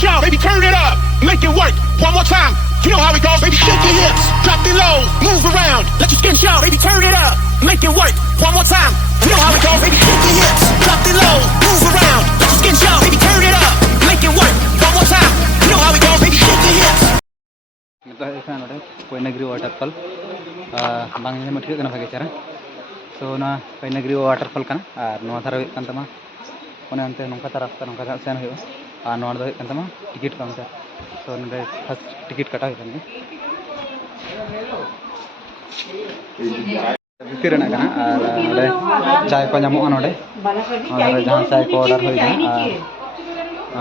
shout, baby, turn it up. Make it work. One more time. You know how it goes, baby. Shake your hips, drop it low, move around. Let your skin shout, baby, turn it up. Make it work. One more time. You know how it goes, baby. Shake your hips, drop it low, move around. Let your skin shout, baby, turn it up. Make it work. One more time. You know how it goes, baby. Shake your hips. Kanyagiri waterfall. Bang ini mungkin kena pakai cara. So na Kanyagiri waterfall kan. Nuwa thara kan tama. One ante nongka rasta nongka sen hoyo. Nuwa do kan tama ticket counter. So nade first ticket kata kan ni. Bukti rena kan. Nade chai ko nyamu an nade. Nade jahan chai ko order hoy kan.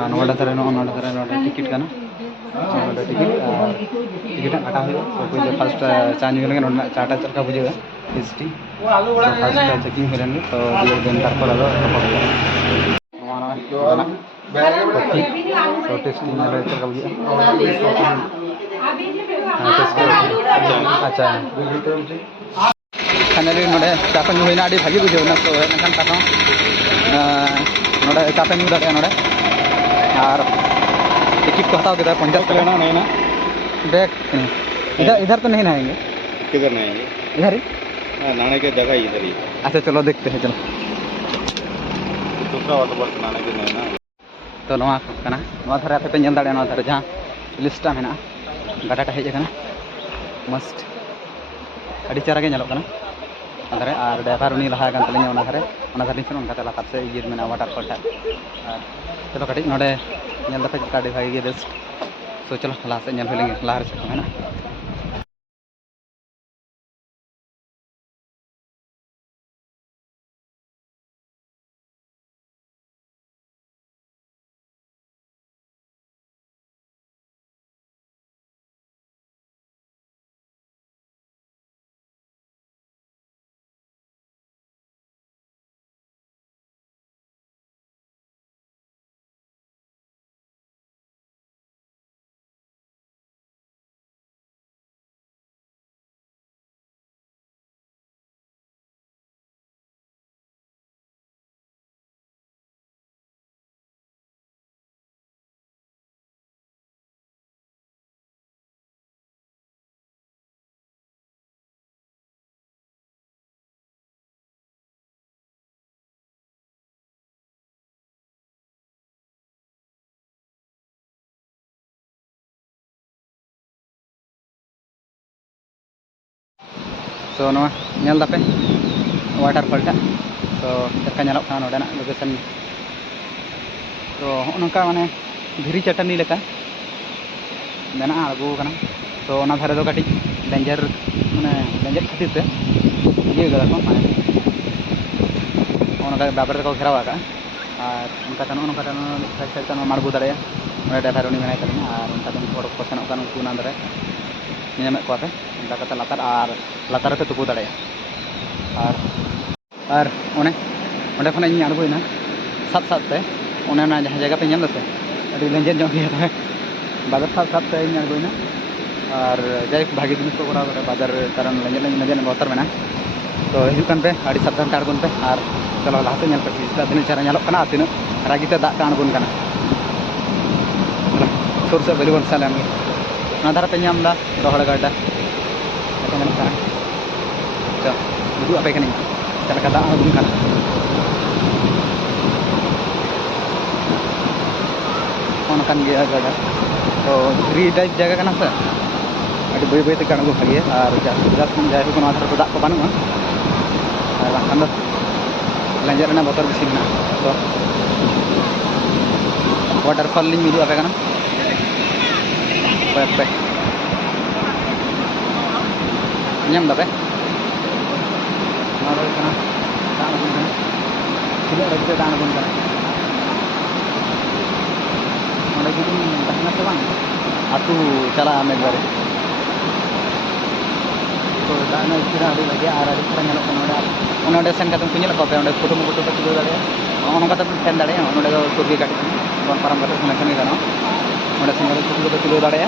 Nuwa thara nade ticket kan. Ticket काटा हुआ तो first charge लगे चाटा चलका बुझे tasty first checking हो तो घंटा पर तो टेस्टी चलका बुझे अच्छा खाने नोड़े चापा होना भागी बुझे तो एनखान काटा नोड़े चापा दाड़ा नोड़े और टिकट को हटाओ किधर 50 का लेना नहीं ना बैग इधर तो नहीं नहाएंगे किधर नहाएंगे इधर ही नहाने की जगह इधर ही अच्छा चलो देखते हैं चलो दूसरा वाटरफॉल नहाने के नहीं ना तो नवा कना नवा धरे पे ñel दाड़े नवा धरे जहां लिस्टा मेना गाटा का हेज कना मस्त अड़ी चारा के ñelo कना अंदरे और ड्राइवर उनी लहा गन तलिया ओना धरे निसन उनका तला तब से ये मेना वाटरफॉल टा चलो कटी नोडे ñel दापे काडी भाई के बेस्ट तो चलो लास्ट से ñel लेंगे लाहर से है ना तो नवा ñel dape waterfall टा तो चक्का ñelok kana नोडेना लोकेशन तो नोंका माने धिरी चटनी लेका मेना आगु kana तो ओना धारे दो काटी डेंजर माने डेंजर खातिर ते ये गला को माने ओना बाबर को घेरावा का और उनका तनो साइड तनो मारगु दाड़े ओना ड्राइवर उनी मेना तलिना और उनका तनो फोटो को सेनक कान उनकु नांदरे नियम को पे उनका कता लातार और लातार पे तुकु दाड़े और ओने ओंडे खन इन आड़गोइना सात सात ते ओने ना जहां जगह पे ñam दसे अडी लेंजर जो गया था बाजार सात सात ते इन आड़गोइना और जाय भागी जिनिस को करा बाजार कारण लेंजर बतर मेना तो हिजुकान पे अडी सावधान आड़गोन पे और चलो लासे ñel पे दिन चारा ñalok kana तीन रागीते दाग का आड़गोन kana सुर से बलिवन सालाम ना धारा पे ñam दा रोहड़ गाडा ñalok kana तो बुदु apa kan ini cara kata agung kan on kan gaya gada तो फ्री टाइप जगह kan sa adi boy boy te kan agung bhagi ar jas pun jai ko athar ko dak ko banua ar kan lanjar na botor bisin na तो waterfall link budu apa kan baik ñam da pe और कना दान बन कना kilo रखते दान बन कना ओंडे जुदी तहना से बांग आतु चला आमे बारे तो दान इतना अड़ी लगे आर अड़ी खरा ñelo कोन ओंडे सेन कातम कुñel को पे ओंडे फोटो पे तुलो दाड़े ओन कातम सेन दाड़े ओंडे दो सुरगी काटी कोन पारम काटे खने खने गानो ओंडे सेन कातम फोटो पे तुलो दाड़े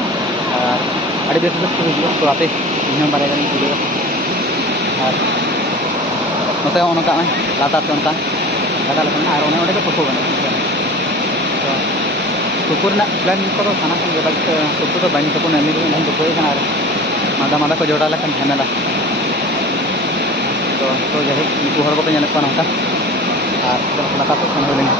और अड़ी बेस बेस तो आते इन बारे गानी तुलो और नोते ओनका लातार से ओनका गाटा लेकिन और ओने ओंडे के फोटो बने तो तुपुरना प्लान को तो खाना के बाद तुपु तो बाइन तुपु नहीं मिले नहीं तुपु एक ना मादा मादा को जोड़ा लखन झमेला तो जब उनको हर को पे जाने को ना और लता तो संभल नहीं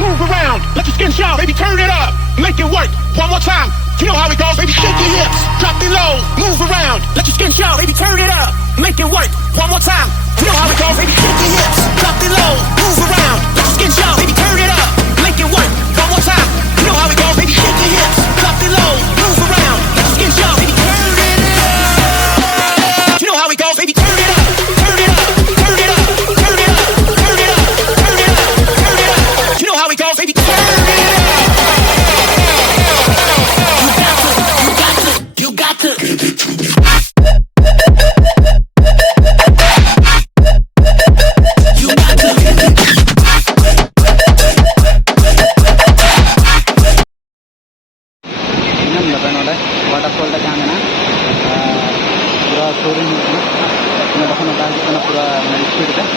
Move around, let your skin shout, baby, turn it up, make it work, one more time, you know how it goes, baby, shake your hips, drop it low, move around, let your skin shout, baby, turn it up, make it work, one more time, you know how it goes, baby, shake your hips, drop it low, move around, let your skin shout, baby, turn it up, make it work, one more time, you know how it goes, baby, shake your hips, drop it low, move around, let your skin shout, baby, turn it up, you know how it goes, baby, turn it up, turn it up, turn it up, turn it up, turn it up, turn it up, turn it up, you know how it goes, baby, turn it up. You got to give it to me. You got to give it to me. Ini apa nolai waterfall dah jangan na pura touring ni ini dah kena tahu kena pura main speed dah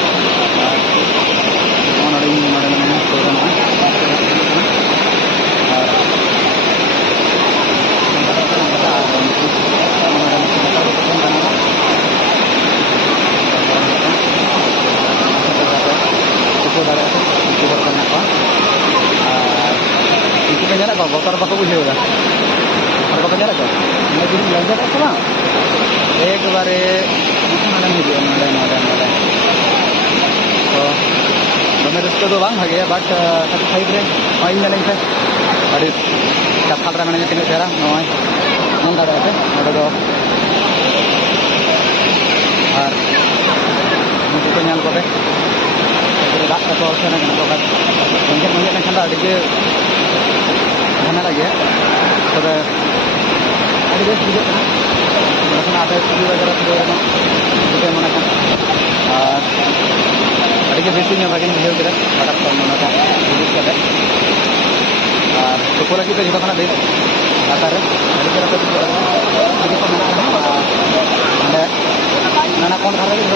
nolai mana touring na motor apa kau juga? Apa kau jalan kau? Ini jadi belajar apa bang? एक बारे mana ni dia nolai. So, बंदे रस्ते तो bang लगे but satu side रे main jalan kita. Ada kapal ramai ni tinggal cara, noy. Mana ada tu? Ar, mungkin penyal kau deh. Jadi dak satu orang nak kena kau kan. Mungkin nak kena ada je. Mana lagi ya? Sudah ada dia juga kan? Macam ada video wajah tu orang itu mana kan? Ada ke basic bagian video kita, pada mana kan? Video kita. तो पूरा की तो जो खाना दे आता है अरे जरा तो video को mana nana कौन खा रहा है जो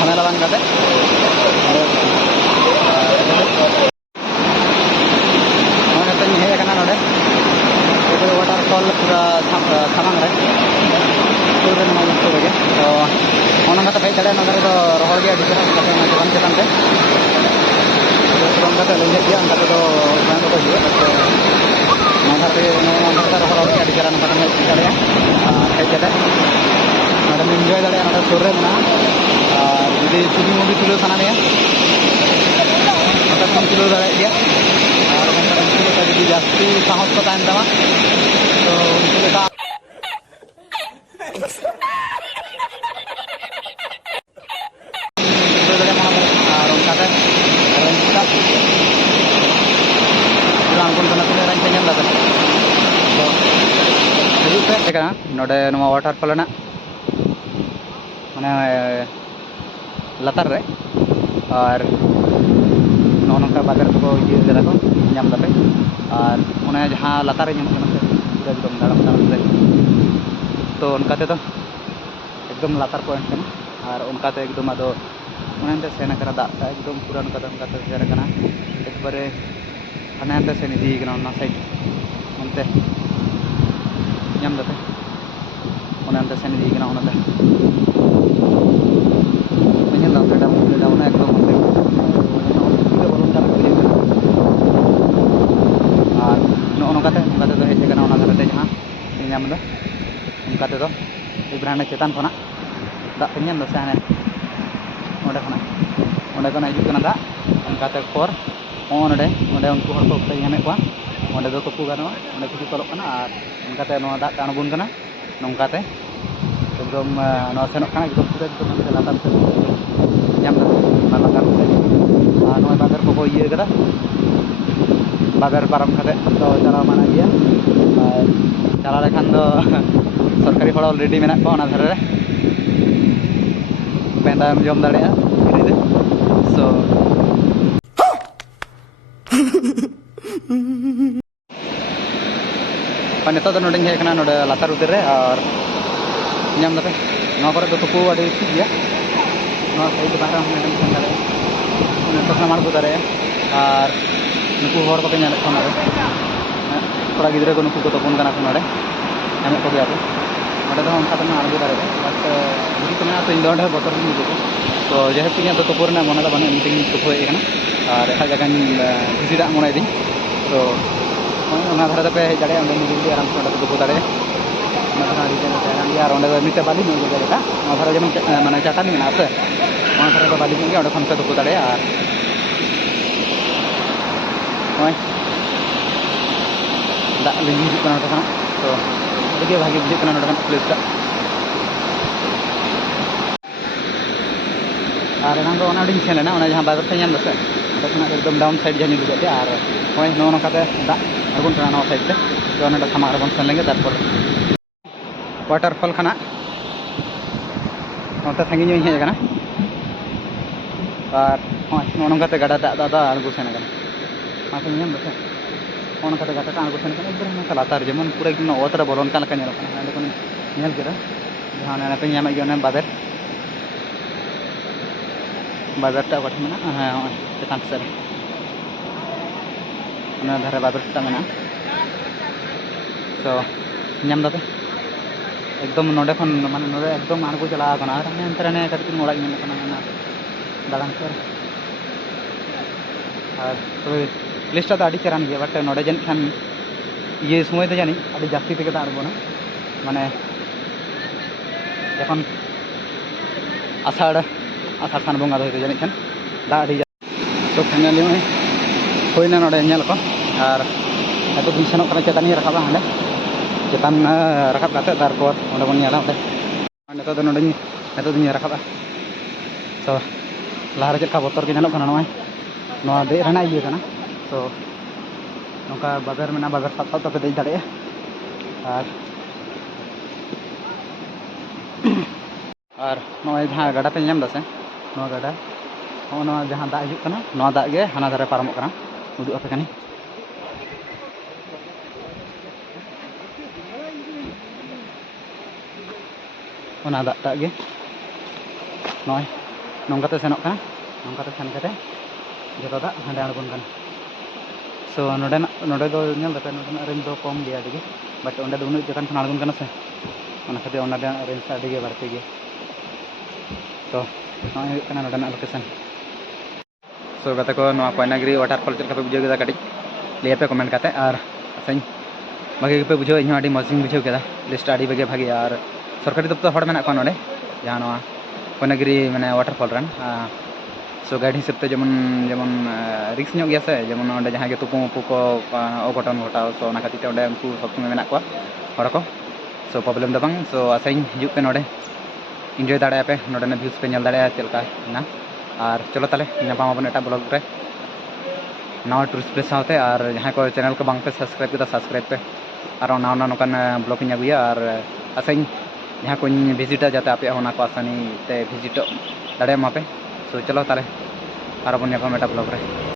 खाना लगा करते waterfall pura samang re pura nama itu lagi तो orang kata baik ada negara itu rohor dia di sana kata yang jalan jalan teh orang kata lenjat dia angkat itu mana tu juga negara itu orang kata rohor dia di sana kata yang jalan ya kayak jadi ada enjoy dari ada sore mana jadi shooting movie dulu sana ni ya ada pun dulu dari dia orang kata itu tadi jasti sahut kota anda mah तो उनके बेटा तो जगह mana orang kata orang kita orang pun kena kena rancangan dah tu jadi tu sekarang node nama waterfall na mana latar re और नौनका बागर को ये जरा को nyam tapi और उन्हें जहाँ latar nyam करना एकदम दाड़म से तो उनका तो एकदम लातार पॉइंट है और उनका तो एकदम अदो उन्हें सेना करा दाता एकदम पूरा उनका तो सेरा करना एक बारे अनायंत से निधि करना उन्ना साइड उनते nyam दते उन्हें से निधि करना उन्ना दे मेंजल दाता डम उन्हें एकदम उनते पूरा बोलूं कर वीडियो और उनका तो हेज करना उन्ना करते जहाँ nyam dah उनका तो इब्राहिम चेतन खना दा पेnyam दा साने ओंडे खना हिजुग कना दा उनका तो पर ओंडे उनको हर को पे nyame kwa ओंडे दो तुपु गानोa ओंडे किछु तलक kana और उनका तो नो दा काणबुन kana नोंका ते एकदम नो सेनक kana एकदम पूरा एकदम लातार से nyam दा लातार से नो बागर को ये कदा बागर पारम kate तो चला माना गया चला लेखान दो सरकारी हड़ अलरेडी मेना को ओना धारे रे पेंदा जम दाड़ेया फ्री रे सो और नितो तो नोडिंग हेकना नोडे लातार उतर रे और नाम दपे नौ करे तो तुपु अड़ी ठीक गया नौ साइड बाहर हम नेडम सेन दारे उन तो सामान को दारे और नुकु होर को पे नेल खन दारे थोड़ा गिदरे को नुकु को तोपन कना को नोडे हमें को गया तो हम खाता में आगे दारे बट बुरी तो मैं तो इन दोंडे बोतर नहीं बुझे तो जेहे तिया तो तोपुर ना मोना दा बने मीटिंग तुपु एकना और एखा जगह भिजिटा मोने दी तो ओना धारा दपे हेज दारे अंदे निगिल आराम से तुपु दारे और अंदर मिट्टे बाली नहीं जगह धारा जमन माने चाटानी में आसे वहाँ धारा बाली में अंदर खन से तुपु दारे और दा लिंगी हिजुग कना तो अभी भागी बुझे कना नोडे प्लेस टा और एनां दो ओना डिंग सेलेना ओना जहां बाजार पे ñam दसे तखना एकदम डाउन साइड जानी दुगते और होय नो नकाते दा अगुन कना नो साइड ते तो ओना खमा रबन सेन लेंगे तारपर वाटरफॉल खाना नोते सांगिñ हेज कना और होय नो नकाते गाडा दा अड़गु सेन कना मासे ñam दसे ओना कते गाटा ता अड़गु सेन कना एकदम नका लातार जेमन पूरा एकदम ओतरा बोलन का लका नेलो कना अंदे कोन नेल केदा जहां ने पे ñam गयो ने बाजार टा कठे मेना हाँ चेतान सर धारे बाजार टा मेना तो ñam दापे एकदम नोडे खन माने नोडे एकदम आड़गो चला कना राने अंतरने कटिन ओड़ा ñel कना ना दालान सर और तो लिस्ट दा आडी चरान गया बट नोडे जन खान ये समय तो जानी आडी जास्ती ते दा आड़गोना माने जखन आषाढ़ सान बंगा दो जानी खान दा तो फाइनली मैं होना नोडे ñel को और एतो दिन सेनोग कना चेतानी रखाब हांडे चेतान रखाब काते तारपर ओंडे बन ñela ओंडे नेतो दो नोडे नेतो दिन रखाब तो लाहारे चेका बोतर के ñelok kana नोआ दे रना इये kana तो नोका बाजार में बाजार सात सात पे दे दाड़े और नोए जहां गाडा पे ñam दसे नोआ गाडा नोआ जहां दा हिजुग kana नोआ दा गे हाना धारे पारमोग kana उदुग आपे कानी ओना दा टा गे नोय नोंगाते सेनोग kana नोंगाते सेन कते जतो दा हांडे आड़गोन kana सो नोडे दो ñel दते नोडे रेंज दो कम गया दिगे बट ओंडे दो उन्नत चेतान खन आड़गोन kana से ओना खाते ओना रेंज टा दिगे बाड़ते गे तो नोय kana नोडे लोकेशन सो गाते को नोआ कयनागिरी वाटरफॉल चलका पे बुझाव केदा काटी ले पे कमेंट काते और सही भागे पे बुझाव इन आडी मजिंग बुझाव केदा लिस्ट आडी बगे भागे और सरकारी दफ्तर हड़ मेना को नोडे जहां नोआ कयनागिरी माने वाटरफॉल रन सो गाइड हिसाब ते जेमन जेमन रिक्स ᱧᱚᱜ गया से जेमन ओंडे जहां गे तुपु को अघटन घटाव सो ओना खातिर ओंडे उनको सब समय मेना को हड़ को सो प्रॉब्लम दबांग सो आसाई हिजुग पे नोडे एंजॉय दाड़े पे नोडे व्यूज पे ñel दाड़े चलका ना और चलो ताले नापामाबन एटा ब्लॉग रे नवा टूरिस्ट प्लेस साथे और जहां को चैनल को बांग पे सब्सक्राइब केदा सब्सक्राइब पे और नाना नोकान ब्लॉग इन अगुया और आसाई जहां को विजिट जाते आपे होना को आसानी ते विजिट दाड़े मा पे सो चलो ताले और अपन नापाम एटा ब्लॉग रे।